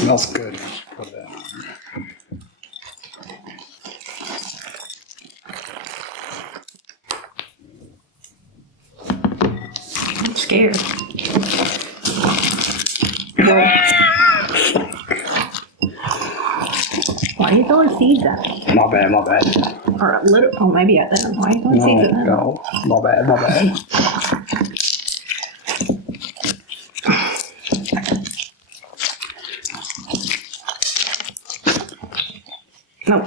smells good. Put that on. I'm scared. Why are you throwing seeds at me? My bad, my bad. Or a little, oh, maybe at them. Why are you throwing seeds at them? No, my bad, my bad. No.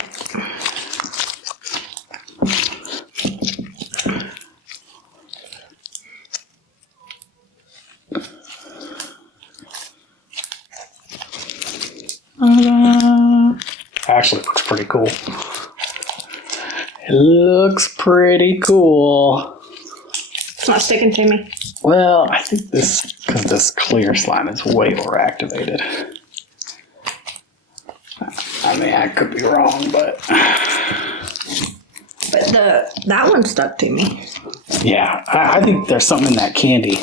Actually, it looks pretty cool. It looks pretty cool. It's not sticking to me. Well, I think this, because this clear slime is way more activated. I mean, I could be wrong, but that one stuck to me. yeah, I think there's something in that candy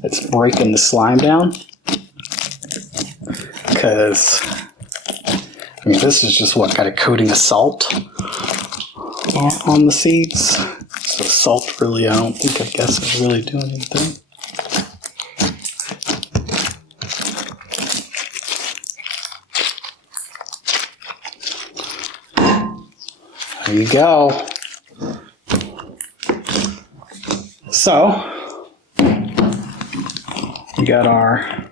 that's breaking the slime down. Because, I mean, this is just what, got a coating of salt on the seeds. So salt really, I don't think, I guess, is really doing anything. There you go. So, we got our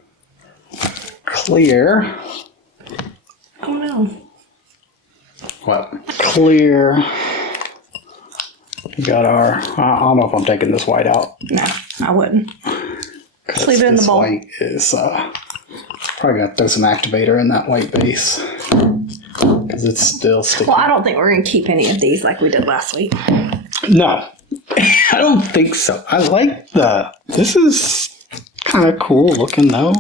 clear. Oh no. What? Clear. We got our, I don't know if I'm taking this white out. No, I wouldn't. Just leave it in the bowl. This white is, probably got to throw some activator in that white base. Because it's still sticky. Well, I don't think we're going to keep any of these like we did last week. No, I don't think so. I like this is kind of cool looking though.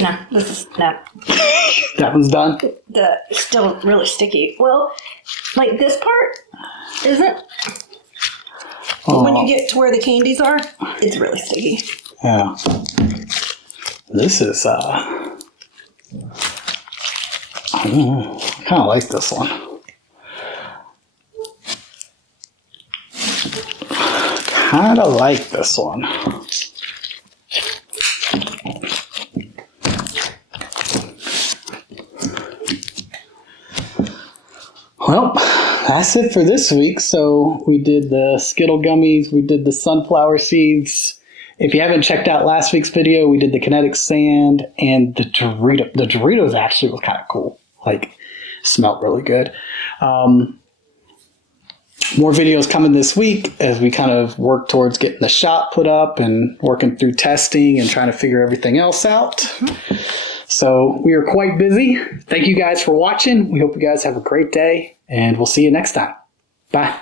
No, this is, no. That one's done? It's still really sticky. Well, like this part isn't. But when you get to where the candies are, it's really sticky. Yeah. This is, I don't know, I kind of like this one. Kind of like this one. Well, that's it for this week. So we did the Skittle gummies, we did the sunflower seeds. If you haven't checked out last week's video, we did the kinetic sand and the Dorito. The Doritos actually was kind of cool. Like, smelled really good. More videos coming this week as we kind of work towards getting the shop put up and working through testing and trying to figure everything else out. So we are quite busy. Thank you guys for watching. We hope you guys have a great day, and we'll see you next time. Bye.